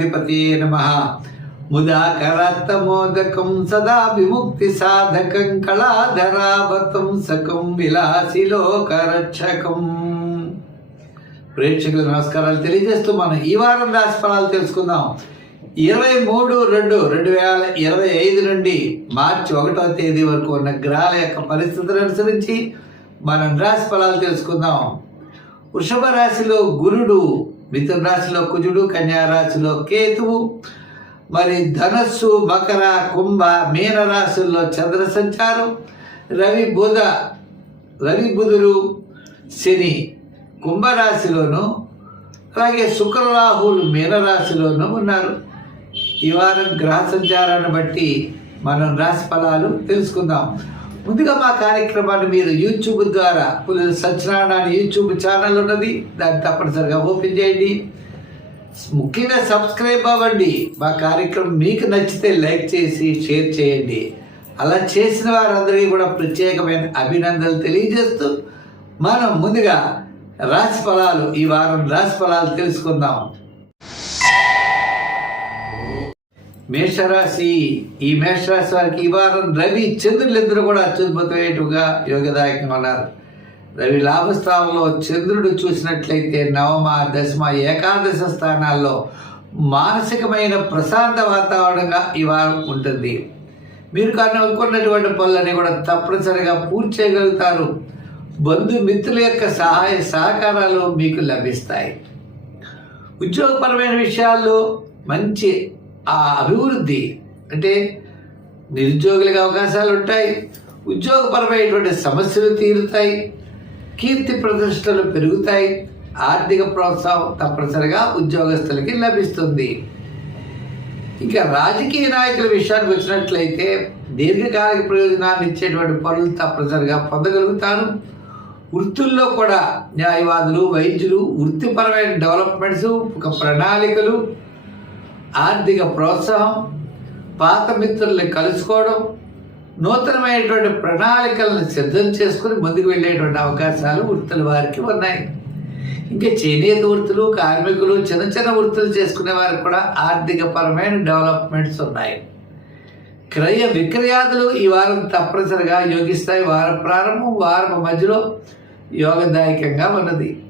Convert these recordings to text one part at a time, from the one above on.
రాజ్యాధిపతి నమ. ముదాకరాత్తమోదకం సదా విముక్తి సాధకం కళాధరావతం సకం విలాసిలోకరక్షకం ప్రేక్షకుల నమస్కారాలు తెలియజేస్తూ మనం ఈ వారం రాశి ఫలాలు తెలుసుకుందాం. ఇరవై మూడు రెండు రెండు వేల ఇరవై ఐదు నుండి మార్చి ఒకటవ తేదీ వరకు ఉన్న గ్రహాల యొక్క పరిస్థితులను అనుసరించి మనం రాశి ఫలాలు తెలుసుకుందాం. వృషభ రాశిలో గురుడు మిథున రాశిలో కుజుడు కన్యా రాశిలో కేతువు. మరి ధనస్సు మకర కుంభ మీన రాశుల్లో చంద్ర సంచారం రవి బుధ రవి బుధులు శని కుంభరాశిలోను అలాగే శుక్రరాహువులు మీనరాశిలోనూ ఉన్నారు. ఈ వారం గ్రహ సంచారాన్ని బట్టి మనం రాశి ఫలాలు తెలుసుకుందాం. ముందుగా మా కార్యక్రమాన్ని మీరు యూట్యూబ్ ద్వారా పులి సత్యనారాయణ యూట్యూబ్ ఛానల్ ఉన్నది. దాన్ని తప్పనిసరిగా ఓపెన్ చేయండి. ముఖ్యంగా సబ్స్క్రైబ్ అవ్వండి. మా కార్యక్రమం మీకు నచ్చితే లైక్ చేసి షేర్ చేయండి. అలా చేసిన వారందరికీ కూడా ప్రత్యేకమైన అభినందనలు తెలియజేస్తూ మనం ముందుగా రాశి ఫలాలు ఈ వారం రాశి ఫలాలు తెలుసుకుందాం. మేషరాశి ఈ మేషరాశి వారికి ఈ వారం రవి చంద్రులు ఇద్దరు కూడా అత్యద్భుతమైనట్టుగా యోగదాయకంగా ఉన్నారు. రవి లాభస్థానంలో చంద్రుడు చూసినట్లయితే నవమ దశమ ఏకాదశ స్థానాల్లో మానసికమైన ప్రశాంత వాతావరణంగా ఈ వారం ఉంటుంది. మీరు కానీ అనుకున్నటువంటి పనులన్నీ కూడా తప్పనిసరిగా పూర్తి చేయగలుగుతారు. బంధుమిత్రుల యొక్క సహాయ సహకారాలు మీకు లభిస్తాయి. ఉద్యోగపరమైన విషయాల్లో మంచి ఆ అభివృద్ధి అంటే నిరుద్యోగులకు అవకాశాలు ఉంటాయి ఉద్యోగపరమైనటువంటి సమస్యలు తీరుతాయి కీర్తి ప్రతిష్టలు పెరుగుతాయి ఆర్థిక ప్రోత్సాహం తప్పనిసరిగా ఉద్యోగస్తులకి లభిస్తుంది. ఇక రాజకీయ నాయకుల విషయానికి వచ్చినట్లయితే దీర్ఘకాలిక ప్రయోజనాన్ని ఇచ్చేటువంటి పనులు తప్పనిసరిగా పొందగలుగుతాను వృత్తుల్లో కూడా న్యాయవాదులు వైద్యులు వృత్తిపరమైన డెవలప్మెంట్స్ ఒక ప్రణాళికలు ఆర్థిక ప్రోత్సాహం పాత మిత్రుల్ని కలుసుకోవడం నూతనమైనటువంటి ప్రణాళికలను సిద్ధం చేసుకుని ముందుకు వెళ్ళేటువంటి అవకాశాలు వృత్తుల వారికి ఉన్నాయి. ఇంకా చేనేత వృత్తులు కార్మికులు చిన్న చిన్న వృత్తులు చేసుకునే వారికి కూడా ఆర్థిక పరమైన డెవలప్మెంట్స్ ఉన్నాయి. క్రయ విక్రయాదులు ఈ వారం తప్పనిసరిగా యోగిస్తాయి. వారం ప్రారంభం వారం మధ్యలో యోగదాయకంగా ఉన్నది.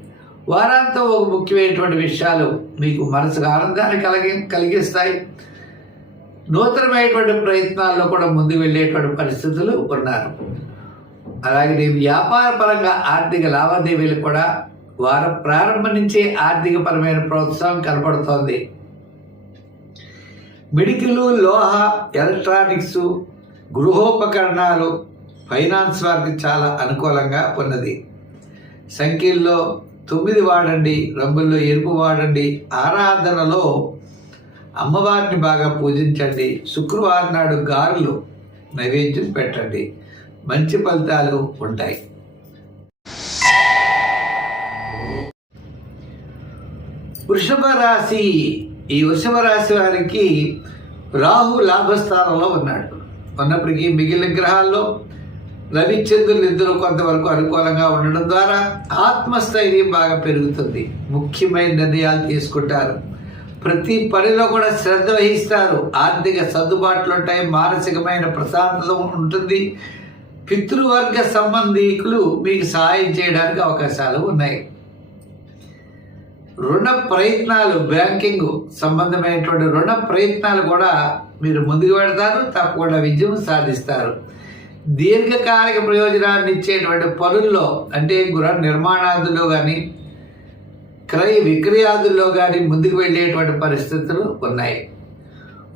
వారాంతం ఒక ముఖ్యమైనటువంటి విషయాలు మీకు మనసుకు ఆనందాన్ని కలిగి కలిగిస్తాయి. నూతనమైనటువంటి ప్రయత్నాల్లో కూడా ముందుకు వెళ్ళేటువంటి పరిస్థితులు ఉన్నారు. అలాగే నేను వ్యాపారపరంగా ఆర్థిక లావాదేవీలు కూడా వారం ప్రారంభం నుంచే ఆర్థికపరమైన ప్రోత్సాహం కనపడుతోంది. మెడికల్ లోహ ఎలక్ట్రానిక్స్ గృహోపకరణాలు ఫైనాన్స్ వారికి చాలా అనుకూలంగా ఉన్నది. సంఖ్యల్లో తొమ్మిది వాడండి రంగుల్లో ఎరుపు వాడండి ఆరాధనలో అమ్మవారిని బాగా పూజించండి శుక్రవారం నాడు గారులు నైవేద్యం పెట్టండి మంచి ఫలితాలు ఉంటాయి. వృషభ రాశి ఈ వృషభ రాశి వారికి రాహు లాభస్థానంలో ఉన్నాడు. ఉన్నప్పటికీ మిగిలిన గ్రహాల్లో రవిచంద్రులు ఇద్దరు కొంతవరకు అనుకూలంగా ఉండడం ద్వారా ఆత్మస్థైర్యం బాగా పెరుగుతుంది. ముఖ్యమైన నిర్ణయాలు తీసుకుంటారు. ప్రతి పనిలో కూడా శ్రద్ధ వహిస్తారు. ఆర్థిక సర్దుబాట్లు ఉంటాయి. మానసికమైన ప్రశాంతత ఉంటుంది. పితృవర్గ సంబంధీకులు మీకు సహాయం చేయడానికి అవకాశాలు ఉన్నాయి. రుణ ప్రయత్నాలు బ్యాంకింగ్ సంబంధమైనటువంటి రుణ ప్రయత్నాలు కూడా మీరు ముందుకు పెడతారు తప్పకుండా విజయం సాధిస్తారు. దీర్ఘకాలిక ప్రయోజనాన్ని ఇచ్చేటువంటి పనుల్లో అంటే గృహ నిర్మాణాదుల్లో కానీ క్రయ విక్రయాదుల్లో కానీ ముందుకు వెళ్ళేటువంటి పరిస్థితులు ఉన్నాయి.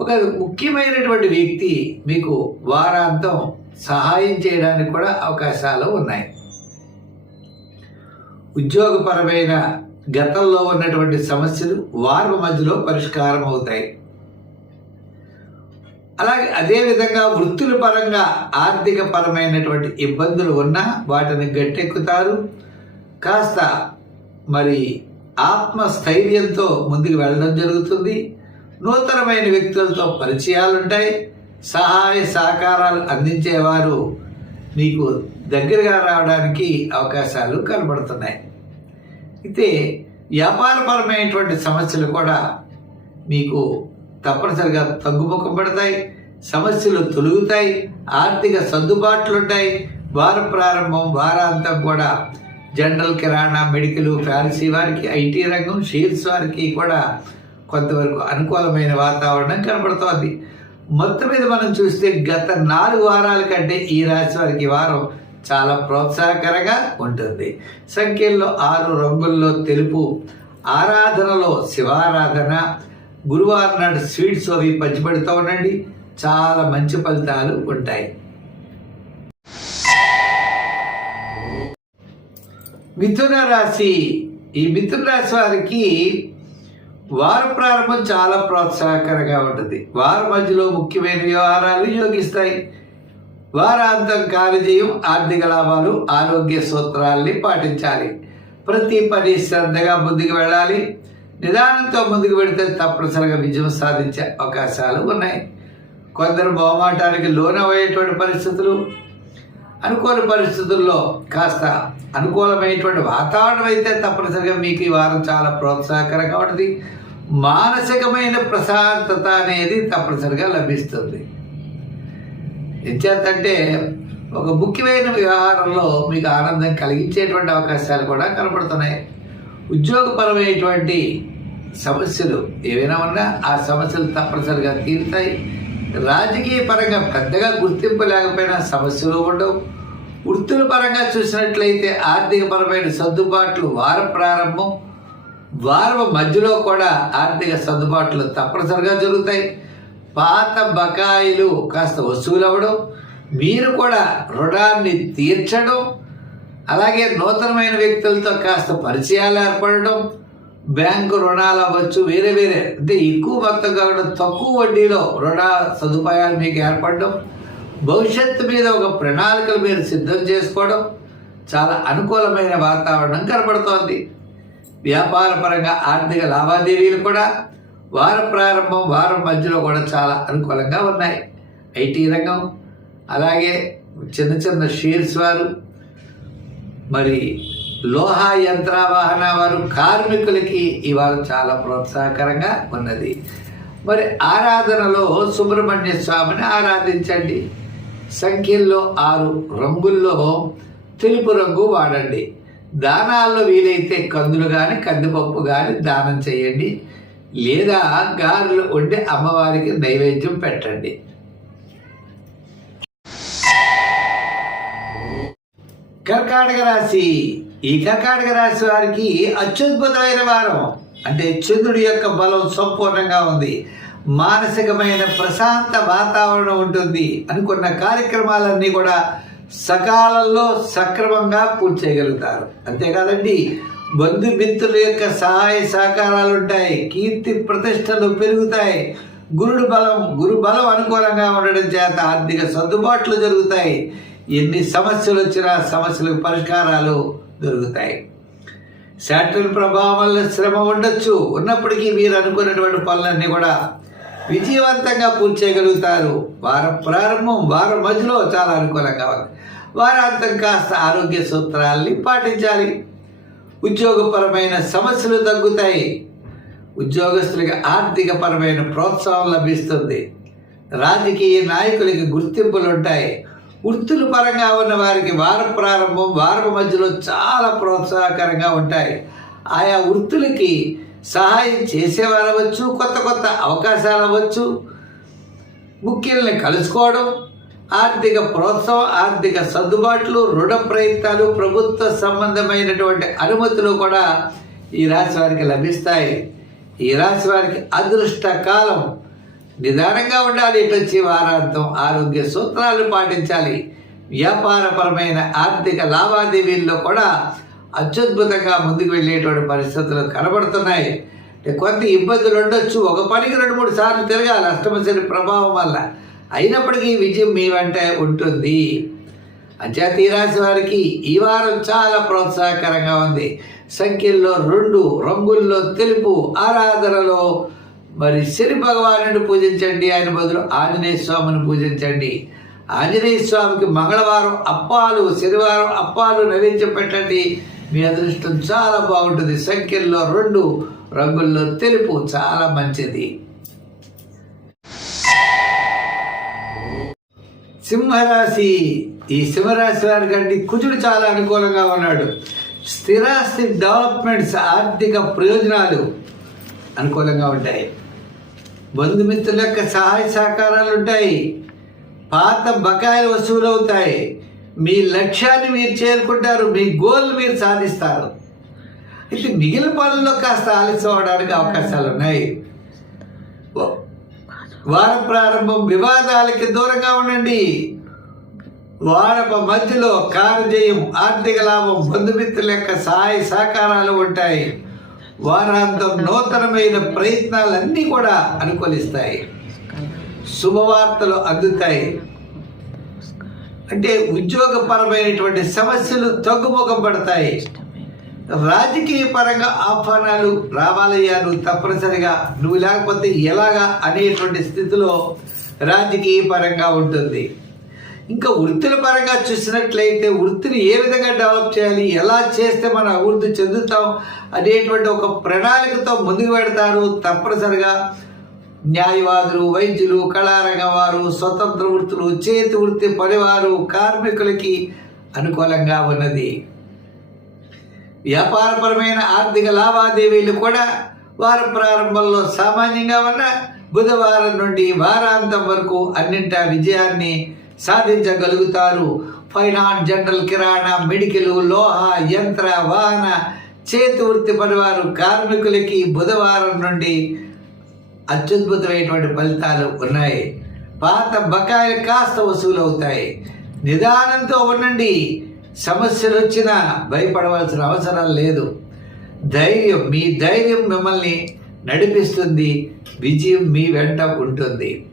ఒక ముఖ్యమైనటువంటి వ్యక్తి మీకు వారాంతం సహాయం చేయడానికి కూడా అవకాశాలు ఉన్నాయి. ఉద్యోగపరమైన గతంలో ఉన్నటువంటి సమస్యలు వారి మధ్యలో పరిష్కారం అవుతాయి. అలాగే అదేవిధంగా వృత్తుల పరంగా ఆర్థిక పరమైనటువంటి ఇబ్బందులు ఉన్నా వాటిని గట్టెక్కుతారు. కాస్త మరి ఆత్మస్థైర్యంతో ముందుకు వెళ్ళడం జరుగుతుంది. నూతనమైన వ్యక్తులతో పరిచయాలు ఉంటాయి సహాయ సహకారాలు అందించేవారు నీకు దగ్గరగా రావడానికి అవకాశాలు కనబడుతున్నాయి. అయితే వ్యాపారపరమైనటువంటి సమస్యలు కూడా మీకు తప్పనిసరిగా తగ్గుముఖం పడతాయి సమస్యలు తొలుగుతాయి ఆర్థిక సర్దుబాట్లు ఉంటాయి వార ప్రారంభం వారాంతం కూడా జనరల్ కిరాణా మెడికల్ ఫ్యాన్సీ వారికి ఐటీ రంగం షేర్స్ వారికి కూడా కొంతవరకు అనుకూలమైన వాతావరణం కనబడుతోంది. మొత్తం మీద మనం చూస్తే గత నాలుగు వారాల కంటే ఈ రాశి వారికి వారం చాలా ప్రోత్సాహకరంగా ఉంటుంది. సంఖ్యల్లో ఆరు రంగుల్లో తెలుపు ఆరాధనలో శివారాధన గురువారం నాడు స్వీట్స్ అవి పంచిపెడుతూ ఉండండి. చాలా మంచి ఫలితాలు ఉంటాయి. మిథున రాశి. ఈ మిథున రాశి వారికి వార ప్రారంభం చాలా ప్రోత్సాహకరంగా ఉంటుంది. వార మధ్యలో ముఖ్యమైన వ్యవహారాలు యోగిస్తాయి. వారాంతం కార్యజయం ఆర్థిక లాభాలు ఆరోగ్య సూత్రాల్ని పాటించాలి. ప్రతి పని శ్రద్ధగా ముందుకు వెళ్ళాలి. నిదానంతో ముందుకు పెడితే తప్పనిసరిగా విజయం సాధించే అవకాశాలు ఉన్నాయి. కొందరు బహుమాటానికి లోనవయ్యేటువంటి పరిస్థితులు అనుకోని పరిస్థితుల్లో కాస్త అనుకూలమైనటువంటి వాతావరణం అయితే తప్పనిసరిగా మీకు ఈ వారం చాలా ప్రోత్సాహకరంగా ఉంటుంది. మానసికమైన ప్రశాంతత అనేది తప్పనిసరిగా లభిస్తుంది. ఎంచేతంటే ఒక ముఖ్యమైన వ్యవహారంలో మీకు ఆనందం కలిగించేటువంటి అవకాశాలు కూడా కనబడుతున్నాయి ఉద్యోగపరమైనటువంటి సమస్యలు ఏవైనా ఉన్నా ఆ సమస్యలు తప్పనిసరిగా తీరుతాయి. రాజకీయ పరంగా పెద్దగా గుర్తింపు లేకపోయినా సమస్యలు ఉండవు. వృత్తుల పరంగా చూసినట్లయితే ఆర్థికపరమైన సర్దుబాట్లు వార ప్రారంభం వారం మధ్యలో కూడా ఆర్థిక సర్దుబాట్లు తప్పనిసరిగా జరుగుతాయి. పాత బకాయిలు కాస్త వసూలు అవ్వడం మీరు కూడా రుణాన్ని తీర్చడం అలాగే నూతనమైన వ్యక్తులతో కాస్త పరిచయాలు ఏర్పడడం బ్యాంకు రుణాలు అవ్వచ్చు వేరే వేరే. అంటే ఎక్కువ మొత్తం కాకుండా తక్కువ వడ్డీలో రుణ సదుపాయాలు మీకు ఏర్పడడం భవిష్యత్తు మీద ఒక ప్రణాళికలు మీరు సిద్ధం చేసుకోవడం చాలా అనుకూలమైన వాతావరణం కనబడుతోంది. వ్యాపారపరంగా ఆర్థిక లావాదేవీలు కూడా వార ప్రారంభం వారం మధ్యలో కూడా చాలా అనుకూలంగా ఉన్నాయి. ఐటీ రంగం అలాగే చిన్న చిన్న షేర్స్ వారు మరి లోహ యంత్ర వాహన వారు కార్మికులకి ఇవాళ చాలా ప్రోత్సాహకరంగా ఉన్నది. మరి ఆరాధనలో సుబ్రహ్మణ్య స్వామిని ఆరాధించండి. సంఖ్యల్లో ఆరు రంగుల్లో తెలుపు రంగు వాడండి. దానాల్లో వీలైతే కందులు కానీ కందిపప్పు కానీ దానం చేయండి. లేదా గారెలు వండి అమ్మవారికి నైవేద్యం పెట్టండి. కర్కాటక రాశి. ఈ కర్కాటక రాశి వారికి అత్యద్భుతమైన వారం. అంటే చంద్రుడి యొక్క బలం సంపూర్ణంగా ఉంది. మానసికమైన ప్రశాంత వాతావరణం ఉంటుంది. అనుకున్న కార్యక్రమాలన్నీ కూడా సకాలంలో సక్రమంగా పూర్తి చేయగలుగుతారు. అంతేకాదండి బంధుమిత్రుల యొక్క సహాయ సహకారాలు ఉంటాయి. కీర్తి ప్రతిష్టలు పెరుగుతాయి. గురుడు బలం గురు బలం అనుకూలంగా ఉండడం చేత ఆర్థిక సర్దుబాట్లు జరుగుతాయి. ఎన్ని సమస్యలు వచ్చినా సమస్యలకు పరిష్కారాలు దొరుకుతాయి. శాటర్న్ ప్రభావం వల్ల శ్రమ ఉండొచ్చు. ఉన్నప్పటికీ మీరు అనుకున్నటువంటి పనులన్నీ కూడా విజయవంతంగా పూర్తి చేయగలుగుతారు. వారం ప్రారంభం వారం మధ్యలో చాలా అనుకూలంగా ఉంది. వారాంతం కాస్త ఆరోగ్య సూత్రాల్ని పాటించాలి. ఉద్యోగపరమైన సమస్యలు తగ్గుతాయి. ఉద్యోగస్తులకి ఆర్థికపరమైన ప్రోత్సాహం లభిస్తుంది. రాజకీయ నాయకులకి గుర్తింపులు ఉంటాయి వృత్తుల పరంగా ఉన్న వారికి వార ప్రారంభం వారం మధ్యలో చాలా ప్రోత్సాహకరంగా ఉంటాయి. ఆయా వృత్తులకి సహాయం చేసేవారు అవ్వచ్చు కొత్త కొత్త అవకాశాలు అవ్వచ్చు. ముఖ్యుల్ని కలుసుకోవడం ఆర్థిక ప్రోత్సాహం ఆర్థిక సర్దుబాట్లు రుణ ప్రయత్నాలు ప్రభుత్వ సంబంధమైనటువంటి అనుమతులు కూడా ఈ రాశి వారికి లభిస్తాయి. ఈ రాశి వారికి అదృష్ట కాలం నిదానంగా ఉండాలి ఇటు వచ్చి వారాంతం. ఆరోగ్య సూత్రాలు పాటించాలి. వ్యాపారపరమైన ఆర్థిక లావాదేవీల్లో కూడా అత్యద్భుతంగా ముందుకు వెళ్ళేటువంటి పరిస్థితులు కనబడుతున్నాయి. కొంత ఇబ్బందులు ఉండొచ్చు. ఒక పనికి రెండు మూడు సార్లు తిరగాలి. అష్టమశని ప్రభావం వల్ల అయినప్పటికీ విజయం మీ వెంటే ఉంటుంది. అంచేత ఈ రాశి వారికి ఈ వారం చాలా ప్రోత్సాహకరంగా ఉంది. సంఖ్యల్లో రెండు రంగుల్లో తెలుపు ఆరాధనలో మరి శని భగవానుడిని పూజించండి. ఆయన బదులు ఆంజనేయ స్వామిని పూజించండి. ఆంజనేయ స్వామికి మంగళవారం అప్పాలు శనివారం అప్పాలు నైవేద్యం పెట్టండి. మీ అదృష్టం చాలా బాగుంటుంది. సంఖ్యల్లో రెండు రంగుల్లో తెలుపు చాలా మంచిది. సింహరాశి. ఈ సింహరాశి వారి కంటే కుజుడు చాలా అనుకూలంగా ఉన్నాడు. స్థిరాస్తి డెవలప్మెంట్స్ ఆర్థిక ప్రయోజనాలు అనుకూలంగా ఉంటాయి. బంధుమిత్రుల యొక్క సహాయ సహకారాలు ఉంటాయి పాత బకాయి వసూలు అవుతాయి మీ లక్ష్యాన్ని మీరు చేరుకుంటారు. మీ గోల్ మీరు సాధిస్తారు. అయితే మిగిలిన పనుల్లో కాస్త ఆలస్యం అవడానికి అవకాశాలు ఉన్నాయి వారం ప్రారంభం వివాదాలకి దూరంగా ఉండండి. వారపు మధ్యలో కార్యజయం ఆర్థిక లాభం బంధుమిత్రుల యొక్క సహాయ సహకారాలు ఉంటాయి. వారాంతం నూతనమైన ప్రయత్నాలన్నీ కూడా అనుకూలిస్తాయి. శుభవార్తలు అందుతాయి. అంటే ఉద్యోగపరమైనటువంటి సమస్యలు తగ్గుముఖం పడతాయి. రాజకీయ పరంగా ఆహ్వానాలు రావాలయ్యా నువ్వు తప్పనిసరిగా నువ్వు లేకపోతే ఎలాగా అనేటువంటి స్థితిలో రాజకీయ పరంగా ఉంటుంది. ఇంకా వృత్తుల పరంగా చూసినట్లయితే వృత్తిని ఏ విధంగా డెవలప్ చేయాలి ఎలా చేస్తే మనం అభివృద్ధి చెందుతాం అనేటువంటి ఒక ప్రణాళికతో ముందుకు పెడతారు తప్పనిసరిగా. న్యాయవాదులు వైద్యులు కళారంగం వారు స్వతంత్ర వృత్తులు చేతి వృత్తి పనివారు కార్మికులకి అనుకూలంగా ఉన్నది. వ్యాపారపరమైన ఆర్థిక లావాదేవీలు కూడా వార ప్రారంభంలో సామాన్యంగా ఉన్న బుధవారం నుండి వారాంతం వరకు అన్నింటా విజయాన్ని సాధించగలుగుతారు. ఫైనాన్స్ జనరల్ కిరాణా మెడికల్ లోహ యంత్ర వాహన చేతి వృత్తి పనివారు కార్మికులకి బుధవారం నుండి అత్యద్భుతమైనటువంటి ఫలితాలు ఉన్నాయి. పాత బకాయిలు కాస్త వసూలవుతాయి. నిదానంతో ఉండండి. సమస్యలు వచ్చినా భయపడవలసిన అవసరం లేదు. ధైర్యం మీ ధైర్యం మిమ్మల్ని నడిపిస్తుంది. విజయం మీ వెంట ఉంటుంది.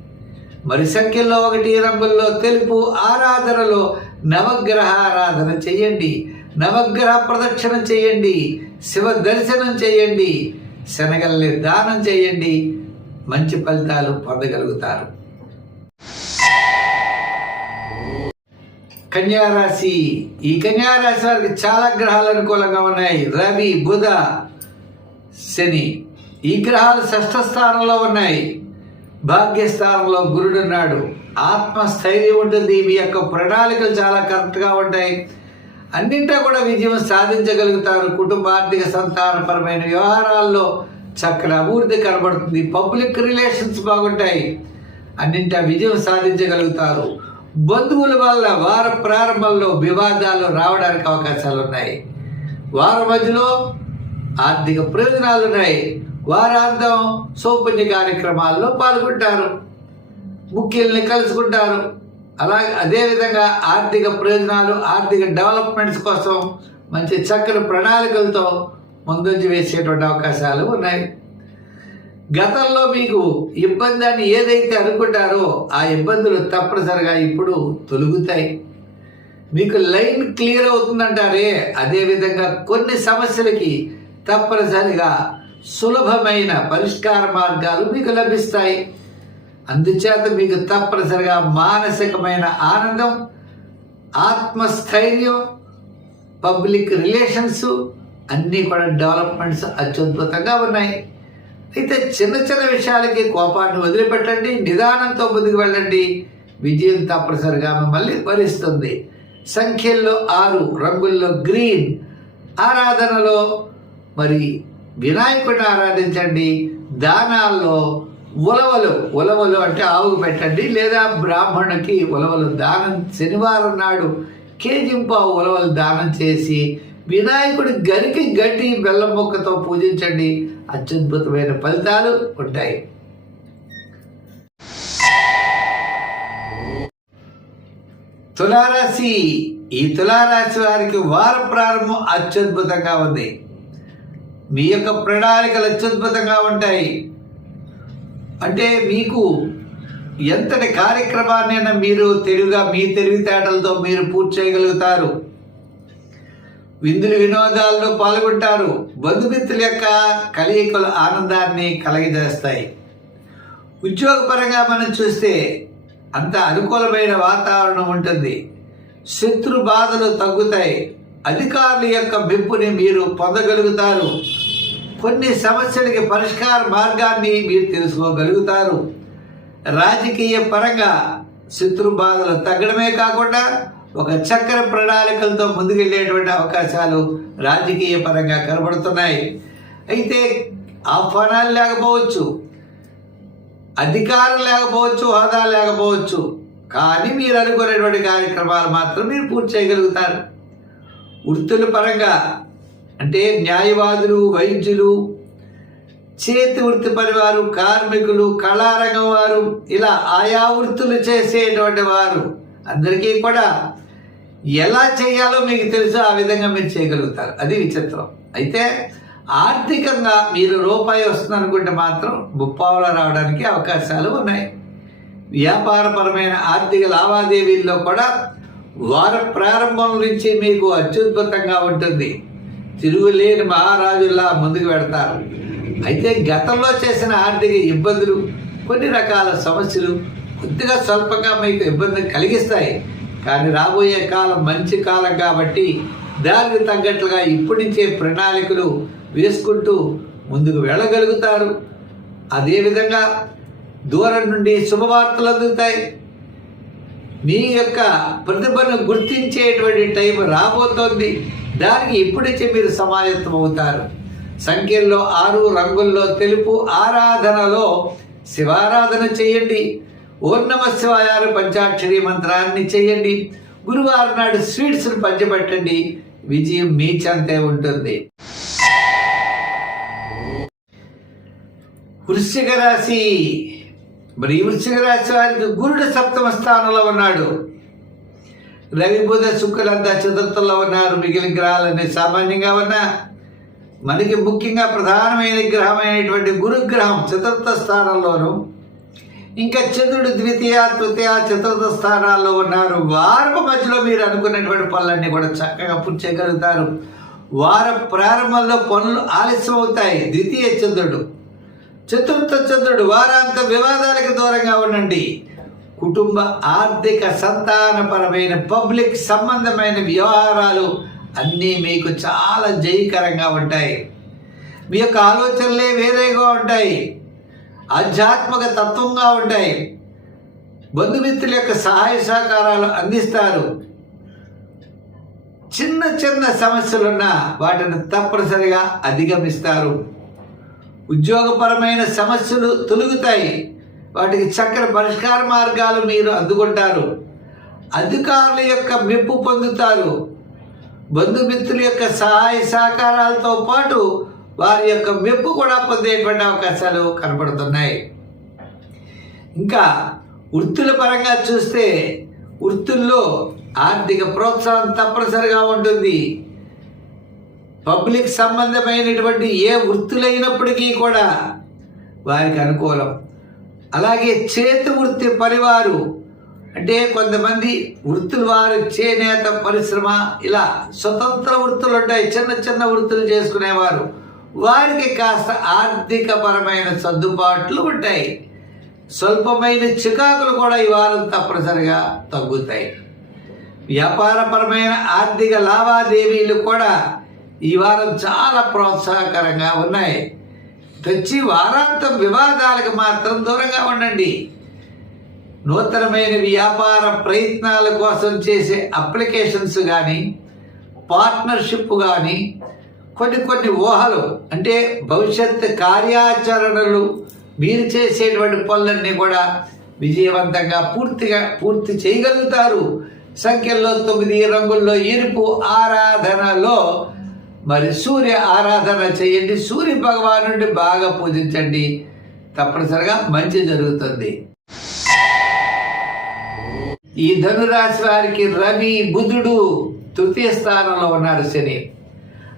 మరి సంఖ్యలో ఒకటి రంగుల్లో తెలుపు ఆరాధనలో నవగ్రహ ఆరాధన చేయండి. నవగ్రహ ప్రదక్షిణ చేయండి. శివ దర్శనం చేయండి. శనగల్ని దానం చేయండి. మంచి ఫలితాలు పొందగలుగుతారు. కన్యారాశి. ఈ కన్యారాశి వారికి చాలా గ్రహాలు అనుకూలంగా ఉన్నాయి. రవి బుధ శని. ఈ గ్రహాలు షష్ఠ స్థానంలో ఉన్నాయి. భాగ్యస్థానంలో గురుడు ఉన్నాడు ఆత్మస్థైర్యం ఉంటుంది. మీ యొక్క ప్రణాళికలు చాలా కరెక్ట్గా ఉంటాయి. అన్నింటా కూడా విజయం సాధించగలుగుతారు. కుటుంబ ఆర్థిక సంతానపరమైన వ్యవహారాల్లో చక్కని అభివృద్ధి కనబడుతుంది. పబ్లిక్ రిలేషన్స్ బాగుంటాయి. అన్నింటా విజయం సాధించగలుగుతారు. బంధువుల వల్ల వార ప్రారంభంలో వివాదాలు రావడానికి అవకాశాలు ఉన్నాయి వారం మధ్యలో ఆర్థిక ప్రయోజనాలు ఉన్నాయి వారాంతం సౌపుణ్య కార్యక్రమాల్లో పాల్గొంటారు. ముఖ్యుల్ని కలుసుకుంటారు. అలాగే అదేవిధంగా ఆర్థిక ప్రయోజనాలు ఆర్థిక డెవలప్మెంట్స్ కోసం మంచి చక్కని ప్రణాళికలతో ముందంజ వేసేటువంటి అవకాశాలు ఉన్నాయి. గతంలో మీకు ఇబ్బంది అని ఏదైతే అనుకుంటారో ఆ ఇబ్బందులు తప్పనిసరిగా ఇప్పుడు తొలుగుతాయి. మీకు లైన్ క్లియర్ అవుతుందంటారే అదేవిధంగా కొన్ని సమస్యలకి తప్పనిసరిగా సులభమైన పరిష్కార మార్గాలు మీకు లభిస్తాయి. అందుచేత మీకు తప్పనిసరిగా మానసికమైన ఆనందం ఆత్మస్థైర్యం పబ్లిక్ రిలేషన్స్ అన్నీ కూడా డెవలప్మెంట్స్ అత్యద్భుతంగా ఉన్నాయి. అయితే చిన్న చిన్న విషయాలకి కోపాన్ని వదిలిపెట్టండి నిదానంతో ముందుకు వెళ్ళండి. విజయం తప్పనిసరిగా మిమ్మల్ని వరిస్తుంది. సంఖ్యల్లో ఆరు రంగుల్లో గ్రీన్ ఆరాధనలో మరి వినాయకుడిని ఆరాధించండి. దానాల్లో ఉలవలు ఉలవలు అంటే ఆవుకు పెట్టండి. లేదా బ్రాహ్మణుకి ఉలవలు దానం శనివారం నాడు కేజింపావు ఉలవలు దానం చేసి వినాయకుడి గరికి గడ్డి బెల్లం మొక్కతో పూజించండి. అత్యద్భుతమైన ఫలితాలు ఉంటాయి. తులారాశి. ఈ తులారాశి వారికి వార ప్రారంభం అత్యద్భుతంగా ఉంది. మీ యొక్క ప్రణాళికలు అత్యద్భుతంగా ఉంటాయి. అంటే మీకు ఎంతటి కార్యక్రమాన్నైనా మీరు తెలివిగా మీ తెలివితేటలతో మీరు పూర్తి చేయగలుగుతారు. విందులు వినోదాల్లో పాల్గొంటారు. బంధుమిత్రుల యొక్క కలయికలు ఆనందాన్ని కలగజేస్తాయి. ఉద్యోగపరంగా మనం చూస్తే అంత అనుకూలమైన వాతావరణం ఉంటుంది. శత్రు బాధలు తగ్గుతాయి. అధికారుల యొక్క మెప్పుని మీరు పొందగలుగుతారు. కొన్ని సమస్యలకి పరిష్కార మార్గాన్ని మీరు తెలుసుకోగలుగుతారు. రాజకీయ పరంగా శత్రు బాధలు తగ్గడమే కాకుండా ఒక చక్ర ప్రణాళికలతో ముందుకెళ్ళేటువంటి అవకాశాలు రాజకీయ పరంగా కనబడుతున్నాయి. అయితే ఆహ్వానాలు లేకపోవచ్చు అధికారం లేకపోవచ్చు హోదా లేకపోవచ్చు కానీ మీరు అనుకునేటువంటి కార్యక్రమాలు మాత్రం మీరు పూర్తి చేయగలుగుతారు. వృత్తుల పరంగా అంటే న్యాయవాదులు వైద్యులు చేతి వృత్తి పనివారు కార్మికులు కళారంగం వారు ఇలా ఆయా వృత్తులు చేసేటువంటి వారు అందరికీ కూడా ఎలా చేయాలో మీకు తెలుసు ఆ విధంగా మీరు చేయగలుగుతారు. అది విచిత్రం. అయితే ఆర్థికంగా మీరు రూపాయి వస్తుందనుకుంటే మాత్రం ముప్పావుల రావడానికి అవకాశాలు ఉన్నాయి. వ్యాపారపరమైన ఆర్థిక లావాదేవీల్లో కూడా వార ప్రారంభం నుంచి మీకు అత్యద్భుతంగా ఉంటుంది. తిరుగులేని మహారాజుల్లా ముందుకు పెడతారు అయితే గతంలో చేసిన ఆర్థిక ఇబ్బందులు కొన్ని రకాల సమస్యలు కొద్దిగా స్వల్పంగా మీకు ఇబ్బంది కలిగిస్తాయి. కానీ రాబోయే కాలం మంచి కాలం కాబట్టి దానికి తగ్గట్లుగా ఇప్పటి నుంచే ప్రణాళికలు వేసుకుంటూ ముందుకు వెళ్ళగలుగుతారు. అదేవిధంగా దూరం నుండి శుభవార్తలు అందుతాయి. మీ యొక్క ప్రతిభను గుర్తించేటువంటి టైం రాబోతోంది. దానికి ఇప్పటి మీరు సమాయత్తం అవుతారు. సంఖ్యల్లో ఆరు రంగుల్లో తెలుపు ఆరాధనలో శివారాధన చేయండి. ఓం నమ శివాయాలు పంచాక్షరి మంత్రాన్ని చేయండి. గురువారం నాడు స్వీట్స్ను పంచబెట్టండి విజయం మీ చెంతే ఉంటుంది. వృశ్చిక రాశి మరి ఈ వృశ్చిక రాశి వారికి గురుడు సప్తమ స్థానంలో ఉన్నాడు. రవి బుధ శుక్రులంతా చతుర్థంలో ఉన్నారు. మిగిలిన గ్రహాలన్నీ సామాన్యంగా ఉన్నా మనకి ముఖ్యంగా ప్రధానమైన గ్రహమైనటువంటి గురుగ్రహం చతుర్థ స్థానంలోను ఇంకా చంద్రుడు ద్వితీయ తృతీయ చతుర్థ స్థానాల్లో ఉన్నారు. వారపు మధ్యలో మీరు అనుకున్నటువంటి పనులన్నీ కూడా చక్కగా పూర్తి చేయగలుగుతారు. వార ప్రారంభంలో పనులు ఆలస్యం అవుతాయి ద్వితీయ చంద్రుడు చతుర్థ చంద్రుడు వారాంత వివాదాలకు దూరంగా ఉండండి. కుటుంబ ఆర్థిక సంతానపరమైన పబ్లిక్ సంబంధమైన వ్యవహారాలు అన్నీ మీకు చాలా జయకరంగా ఉంటాయి. మీ యొక్క ఆలోచనలే వేరేగా ఉంటాయి. ఆధ్యాత్మిక తత్వంగా ఉంటాయి. బంధుమిత్రుల యొక్క సహాయ సహకారాలు అందిస్తారు. చిన్న చిన్న సమస్యలున్నా వాటిని తప్పనిసరిగా అధిగమిస్తారు. ఉద్యోగపరమైన సమస్యలు తొలుగుతాయి. వాటికి చక్కని పరిష్కార మార్గాలు మీరు అందుకుంటారు. అధికారుల యొక్క మెప్పు పొందుతారు. బంధుమిత్రుల యొక్క సహాయ సహకారాలతో పాటు వారి యొక్క మెప్పు కూడా పొందేటువంటి అవకాశాలు కనపడుతున్నాయి. ఇంకా వృత్తుల పరంగా చూస్తే వృత్తుల్లో ఆర్థిక ప్రోత్సాహం తప్పనిసరిగా ఉంటుంది. పబ్లిక్ సంబంధమైనటువంటి ఏ వృత్తులైనప్పటికీ కూడా వారికి అనుకూలం. అలాగే చేతి వృత్తి పరివారు అంటే కొంతమంది వృత్తులు వారు చేనేత పరిశ్రమ ఇలా స్వతంత్ర వృత్తులు ఉంటాయి చిన్న చిన్న వృత్తులు చేసుకునేవారు. వారికి కాస్త ఆర్థికపరమైన సర్దుబాట్లు ఉంటాయి. స్వల్పమైన చికాకులు కూడా ఇవాళ తప్పనిసరిగా తగ్గుతాయి. వ్యాపారపరమైన ఆర్థిక లావాదేవీలు కూడా ఈ వారం చాలా ప్రోత్సాహకరంగా ఉన్నాయి. తెచ్చి వారాంతం వివాదాలకు మాత్రం దూరంగా ఉండండి. నూతనమైన వ్యాపార ప్రయత్నాల కోసం చేసే అప్లికేషన్స్ కానీ పార్ట్నర్షిప్ కానీ కొన్ని కొన్ని ఊహలు అంటే భవిష్యత్ కార్యాచరణలు మీరు చేసేటువంటి పనులన్నీ కూడా విజయవంతంగా పూర్తిగా పూర్తి చేయగలుగుతారు. సంఖ్యల్లో తొమ్మిది రంగుల్లో ఎరుపు ఆరాధనలో మరి సూర్య ఆరాధన చేయండి. సూర్య భగవానుడి బాగా పూజించండి. తప్పనిసరిగా మంచి జరుగుతుంది. ఈ ధనురాశి వారికి రవి బుధుడు తృతీయ స్థానంలో ఉన్నారు శని.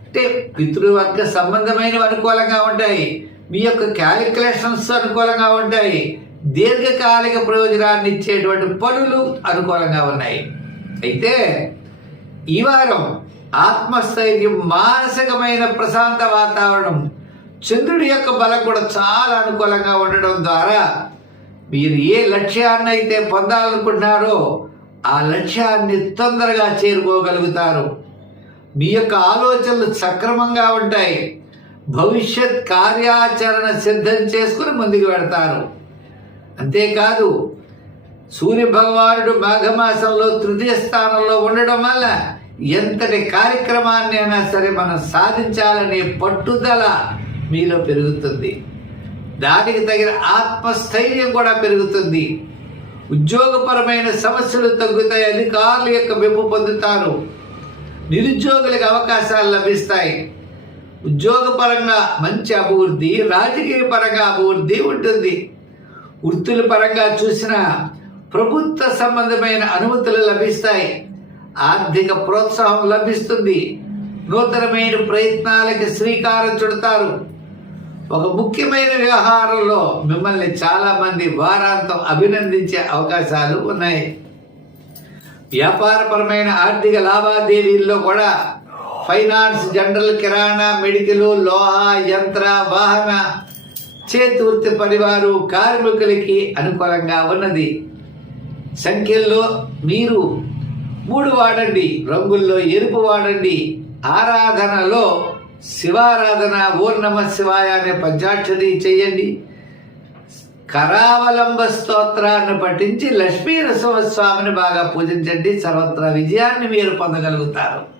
అంటే పితృవర్గ సంబంధమైనవి అనుకూలంగా ఉంటాయి. మీ యొక్క క్యాలిక్యులేషన్స్ అనుకూలంగా ఉంటాయి. దీర్ఘకాలిక ప్రయోజనాన్ని ఇచ్చేటువంటి పనులు అనుకూలంగా ఉన్నాయి. అయితే ఈ వారం ఆత్మస్థైర్యం మానసికమైన ప్రశాంత వాతావరణం. చంద్రుడి యొక్క బలం కూడా చాలా అనుకూలంగా ఉండడం ద్వారా మీరు ఏ లక్ష్యాన్ని అయితే పొందాలనుకుంటున్నారో ఆ లక్ష్యాన్ని తొందరగా చేరుకోగలుగుతారు. మీ యొక్క ఆలోచనలు సక్రమంగా ఉంటాయి. భవిష్యత్ కార్యాచరణ సిద్ధం చేసుకుని ముందుకు వెడతారు. అంతేకాదు సూర్య భగవానుడు మాఘమాసంలో తృతీయ స్థానంలో ఉండడం వల్ల ఎంతటి కార్యక్రమాన్ని అయినా సరే మనం సాధించాలనే పట్టుదల మీలో పెరుగుతుంది. దానికి తగిన ఆత్మస్థైర్యం కూడా పెరుగుతుంది. ఉద్యోగపరమైన సమస్యలు తగ్గుతాయి అధికారుల యొక్క మెప్పు పొందుతారు. నిరుద్యోగులకు అవకాశాలు లభిస్తాయి. ఉద్యోగపరంగా మంచి అభివృద్ధి రాజకీయ పరంగా అభివృద్ధి ఉంటుంది. వృత్తుల పరంగా చూసిన ప్రభుత్వ సంబంధమైన అనుమతులు లభిస్తాయి. ఆర్థిక ప్రోత్సాహం లభిస్తుంది. నూతనమైన ప్రయత్నాలకి శ్రీకారం చుడతారు. ఒక ముఖ్యమైన వ్యవహారంలో మిమ్మల్ని చాలా మంది వారాంతం అభినందించే అవకాశాలు ఉన్నాయి. వ్యాపారపరమైన ఆర్థిక లావాదేవీల్లో కూడా ఫైనాన్స్ జనరల్ కిరాణా మెడికల్ లోహ యంత్ర వాహన చేతివృత్తి పనివారు పరివారు కార్మికులకి అనుకూలంగా ఉన్నది. సంఖ్యల్లో మీరు మూడు వాడండి. రంగుల్లో ఎరుపు వాడండి. ఆరాధనలో శివారాధన ఓం నమ శివాయ అనే పంచాక్షరి చేయండి. కరావలంబ స్తోత్రాన్ని పఠించి లక్ష్మీ నరసింహస్వామిని బాగా పూజించండి. సర్వత్రా విజయాన్ని మీరు పొందగలుగుతారు.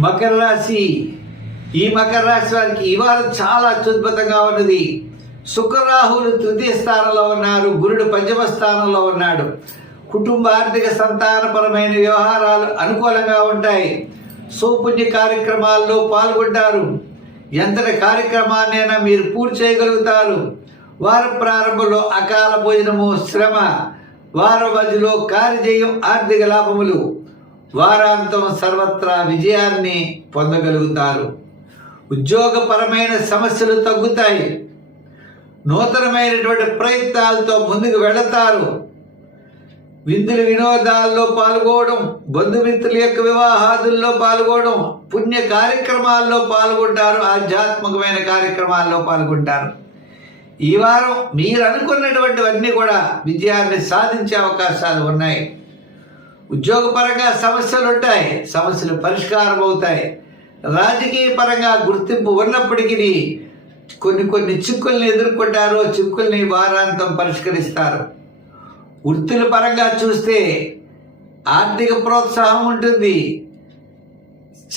మకర రాశి. ఈ మకర రాశి వారికి ఈ వారం చాలా అత్యద్భుతంగా ఉన్నది. శుక్రరాహులు తృతీయ స్థానంలో ఉన్నారు గురుడు పంచమ స్థానంలో ఉన్నాడు. కుటుంబ ఆర్థిక సంతానపరమైన వ్యవహారాలు అనుకూలంగా ఉంటాయి. సౌపుణ్య కార్యక్రమాల్లో పాల్గొంటారు. ఎంతటి కార్యక్రమాన్నైనా మీరు పూర్తి చేయగలుగుతారు. వార ప్రారంభంలో అకాల భోజనము శ్రమ వార మధ్యలో కార్యజయం ఆర్థిక లాభములు. వారాంతం సర్వత్రా విజయాన్ని పొందగలుగుతారు. ఉద్యోగపరమైన సమస్యలు తగ్గుతాయి. నూతనమైనటువంటి ప్రయత్నాలతో ముందుకు వెళతారు. విందులు వినోదాల్లో పాల్గొనడం బంధుమిత్రుల యొక్క వివాహాదుల్లో పాల్గొనడం పుణ్య కార్యక్రమాల్లో పాల్గొంటారు ఆధ్యాత్మికమైన కార్యక్రమాల్లో పాల్గొంటారు. ఈ వారం మీరు అనుకున్నటువంటివన్నీ కూడా విజయాన్ని సాధించే అవకాశాలు ఉన్నాయి. ఉద్యోగపరంగా సమస్యలు ఉంటాయి సమస్యలు పరిష్కారం అవుతాయి రాజకీయ పరంగా గుర్తింపు ఉన్నప్పటికీ కొన్ని కొన్ని చిక్కుల్ని ఎదుర్కొంటారో చిక్కుల్ని వారాంతం పరిష్కరిస్తారు. వృత్తుల పరంగా చూస్తే ఆర్థిక ప్రోత్సాహం ఉంటుంది.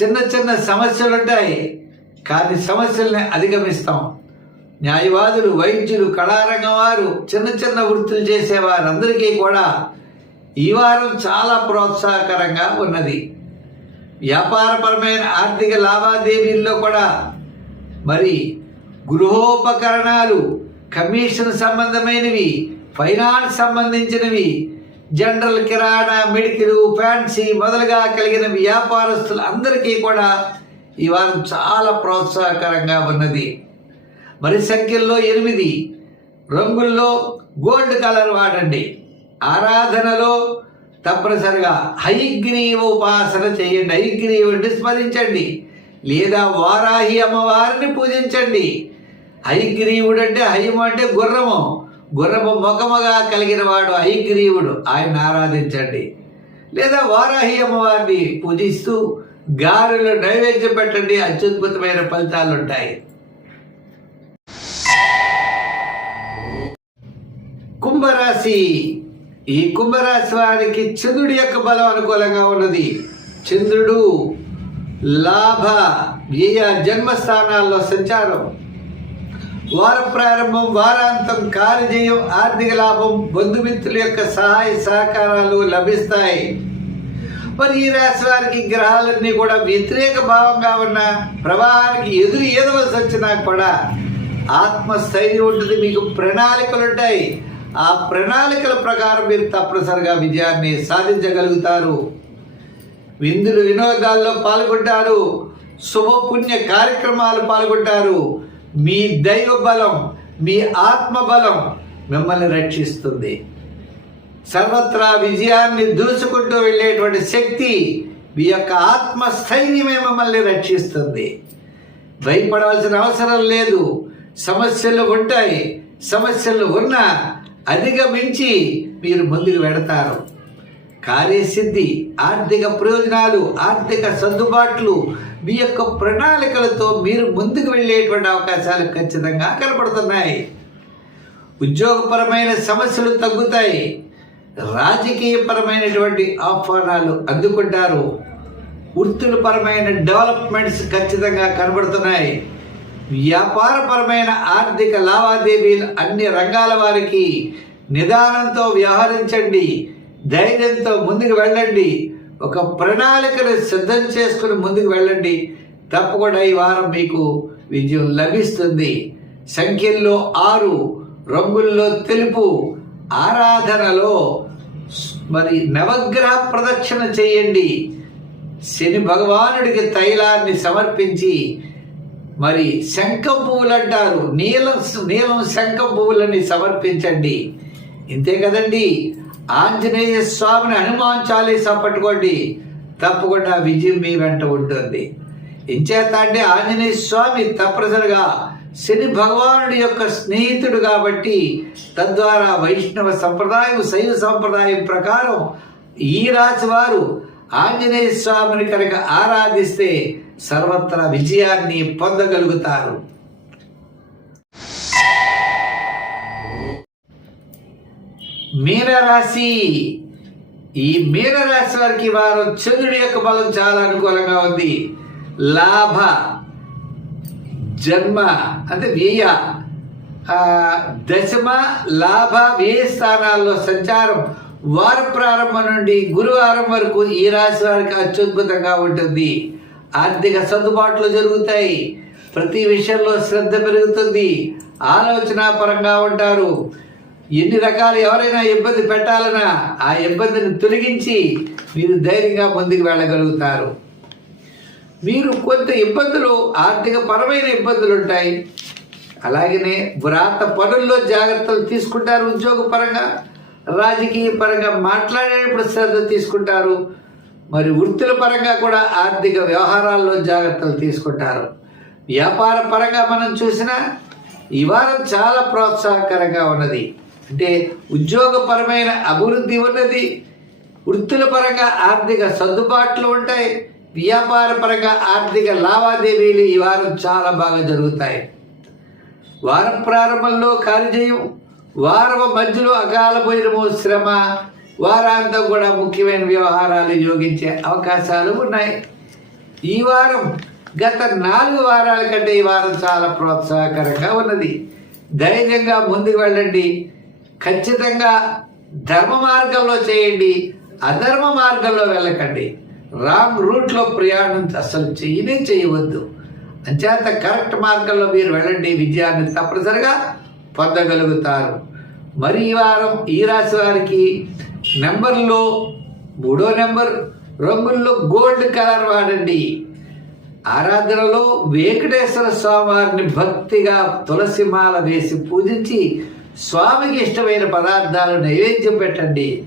చిన్న చిన్న సమస్యలు ఉంటాయి కానీ సమస్యల్ని అధిగమిస్తాం. న్యాయవాదులు వైద్యులు కళారంగం వారు చిన్న చిన్న వృత్తులు చేసేవారు అందరికీ కూడా ఈ వారం చాలా ప్రోత్సాహకరంగా ఉన్నది. వ్యాపారపరమైన ఆర్థిక లావాదేవీల్లో కూడా మరి గృహోపకరణాలు కమిషన్ సంబంధమైనవి ఫైనాన్స్ సంబంధించినవి జనరల్ కిరాణా మెడికల్ ఫ్యాన్సీ మొదలుగా కలిగిన వ్యాపారస్తులు అందరికీ కూడా ఈ వారం చాలా ప్రోత్సాహకరంగా ఉన్నది. మరి సంఖ్యల్లో ఎనిమిది. రంగుల్లో గోల్డ్ కలర్ వాడండి. ఆరాధనలో తప్పనిసరిగా హైగ్రీవ ఉపాసన చేయండి. హైగ్రీవుడిని స్మరించండి. లేదా వారాహి అమ్మవారిని పూజించండి. హైగ్రీవుడు అంటే హయము అంటే గుర్రము. గుర్రము ముఖముగా కలిగిన వాడు హైగ్రీవుడు ఆయన ఆరాధించండి. లేదా వారాహి అమ్మవారిని పూజిస్తూ గారెలు నైవేద్యం పెట్టండి. అత్యద్భుతమైన ఫలితాలు ఉంటాయి కుంభరాశి. ఈ కుంభరాశి వారికి చంద్రుడి యొక్క బలం అనుకూలంగా ఉన్నది. చంద్రుడు లాభ వ్యయ జన్మస్థానాల్లో సంచారం. వార ప్రారంభం వారాంతం కార్యజయం ఆర్థిక లాభం బంధుమిత్రుల యొక్క సహాయ సహకారాలు లభిస్తాయి. మరి ఈ రాశి వారికి గ్రహాలన్నీ కూడా వ్యతిరేక భావంగా ఉన్న ప్రవాహానికి ఎదురు ఏదవలసి వచ్చినా కూడా ఆత్మస్థైర్యం ఉంటుంది మీకు ప్రణాళికలు ఉంటాయి. ఆ ప్రణాళికల ప్రకారం మీరు తప్పనిసరిగా విజయాన్ని సాధించగలుగుతారు. విందులు వినోదాల్లో పాల్గొంటారు. శుభపుణ్య కార్యక్రమాలు పాల్గొంటారు. మీ దైవ బలం మీ ఆత్మ బలం మిమ్మల్ని రక్షిస్తుంది. సర్వత్రా విజయాన్ని దూసుకుంటూ వెళ్ళేటువంటి శక్తి మీ యొక్క ఆత్మస్థైర్యమే మిమ్మల్ని రక్షిస్తుంది. భయపడవలసిన అవసరం లేదు. సమస్యలు ఉంటాయి. సమస్యలు ఉన్నా అధిగమించి మీరు ముందుకు వెడతారు. కార్యసిద్ధి ఆర్థిక ప్రయోజనాలు ఆర్థిక సర్దుబాట్లు మీ యొక్క ప్రణాళికలతో మీరు ముందుకు వెళ్ళేటువంటి అవకాశాలు ఖచ్చితంగా కనపడుతున్నాయి. ఉద్యోగపరమైన సమస్యలు తగ్గుతాయి. రాజకీయపరమైనటువంటి ఆహ్వానాలు అందుకుంటారు. వృత్తులపరమైన డెవలప్మెంట్స్ ఖచ్చితంగా కనబడుతున్నాయి. వ్యాపారపరమైన ఆర్థిక లావాదేవీలు అన్ని రంగాల వారికి నిదానంతో వ్యవహరించండి. ధైర్యంతో ముందుకు వెళ్ళండి. ఒక ప్రణాళికను సిద్ధం చేసుకుని ముందుకు వెళ్ళండి. తప్పకుండా ఈ వారం మీకు విజయం లభిస్తుంది. సంఖ్యల్లో ఆరు రంగుల్లో తెలుపు ఆరాధనలో మరి నవగ్రహ ప్రదక్షిణ చేయండి. శని భగవానుడికి తైలాన్ని సమర్పించి మరి శంఖం పువ్వులు అంటారు నీలం నీలం శంఖం పువ్వులని సమర్పించండి. ఇంతే కదండి. ఆంజనేయ స్వామిని హనుమాన్ చాలీసా పట్టుకోండి. తప్పకుండా విజయం మీ వెంట ఉంటుంది. ఇంచేత అంటే ఆంజనేయ స్వామి తప్పనిసరిగా శని భగవానుడి యొక్క స్నేహితుడు కాబట్టి తద్వారా వైష్ణవ సంప్రదాయం శైవ సంప్రదాయం ప్రకారం ఈ రాశి వారు ఆంజనేయ స్వామిని కనుక ఆరాధిస్తే సర్వత్రా విజయాన్ని పొందగలుగుతారు. మీనరాశి. ఈ మీనరాశి వారికి వారు చంద్రుడి యొక్క బలం చాలా అనుకూలంగా ఉంది. లాభ జన్మ అంటే వ్యయ దశమ లాభ వ్యయ స్థానాల్లో సంచారం. వార ప్రారంభం నుండి గురువారం వరకు ఈ రాశి వారికి అత్యద్భుతంగా ఉంటుంది. ఆర్థిక సర్దుబాట్లు జరుగుతాయి. ప్రతి విషయంలో శ్రద్ధ పెరుగుతుంది. ఆలోచన పరంగా ఉంటారు. ఎన్ని రకాలు ఎవరైనా ఇబ్బంది పెట్టాలన్నా ఆ ఇబ్బందిని తొలగించి మీరు ధైర్యంగా ముందుకు వెళ్ళగలుగుతారు. మీరు కొంత ఇబ్బందులు ఆర్థిక పరమైన ఇబ్బందులు ఉంటాయి. అలాగనే వ్రాత పనుల్లో జాగ్రత్తలు తీసుకుంటారు ఉద్యోగ పరంగా రాజకీయ పరంగా మాట్లాడేటప్పుడు శ్రద్ధ తీసుకుంటారు. మరి వృత్తుల పరంగా కూడా ఆర్థిక వ్యవహారాల్లో జాగ్రత్తలు తీసుకుంటారు. వ్యాపార పరంగా మనం చూసినా ఈ వారం చాలా ప్రోత్సాహకరంగా ఉన్నది. అంటే ఉద్యోగపరమైన అభివృద్ధి ఉన్నది వృత్తుల పరంగా ఆర్థిక సర్దుబాట్లు ఉంటాయి వ్యాపార పరంగా ఆర్థిక లావాదేవీలు ఈ వారం చాలా బాగా జరుగుతాయి. వారం ప్రారంభంలో కార్యజయం వారం మధ్యలో అకాల భోజనము శ్రమ వారాంతం కూడా ముఖ్యమైన వ్యవహారాలు యోగించే అవకాశాలు ఉన్నాయి. ఈ వారం గత నాలుగు వారాల కంటే ఈ వారం చాలా ప్రోత్సాహకరంగా ఉన్నది. ధైర్యంగా ముందుకు వెళ్ళండి. ఖచ్చితంగా ధర్మ మార్గంలో చేయండి అధర్మ మార్గంలో వెళ్ళకండి. రాంగ్ రూట్లో ప్రయాణం అసలు చేయనే చేయవద్దు. అంచేత కరెక్ట్ మార్గంలో మీరు వెళ్ళండి విజయాన్ని తప్పనిసరిగా పొందగలుగుతారు. మరి ఈ వారం ఈ రాశి వారికి నెంబర్లో మూడో నెంబర్ రంగుల్లో గోల్డ్ కలర్ వాడండి. ఆరాధనలో వెంకటేశ్వర స్వామివారిని భక్తిగా తులసి మాల వేసి పూజించి స్వామికి ఇష్టమైన పదార్థాలు నైవేద్యం పెట్టండి.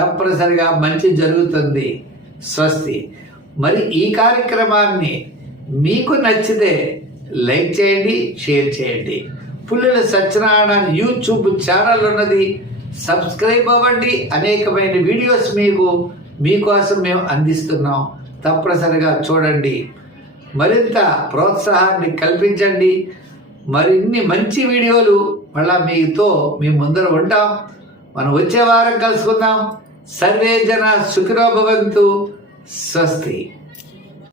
తప్పనిసరిగా మంచి జరుగుతుంది. స్వస్తి. మరి ఈ కార్యక్రమాన్ని మీకు నచ్చితే లైక్ చేయండి షేర్ చేయండి. పుల్లల సత్యనారాయణ యూట్యూబ్ ఛానల్ ఉన్నది. సబ్స్క్రైబ్ అవ్వండి. అనేకమైన వీడియోస్ మీకు మీకోసం మేము అందిస్తున్నాం. తప్పనిసరిగా చూడండి. మరింత ప్రోత్సాహాన్ని కల్పించండి. మరిన్ని మంచి వీడియోలు మళ్ళా మీతో మీ ముందర ఉంటాం. మనం వచ్చే వారం కలుసుకుందాం. సర్వే జన సుఖినో భవంతు. స్వస్తి.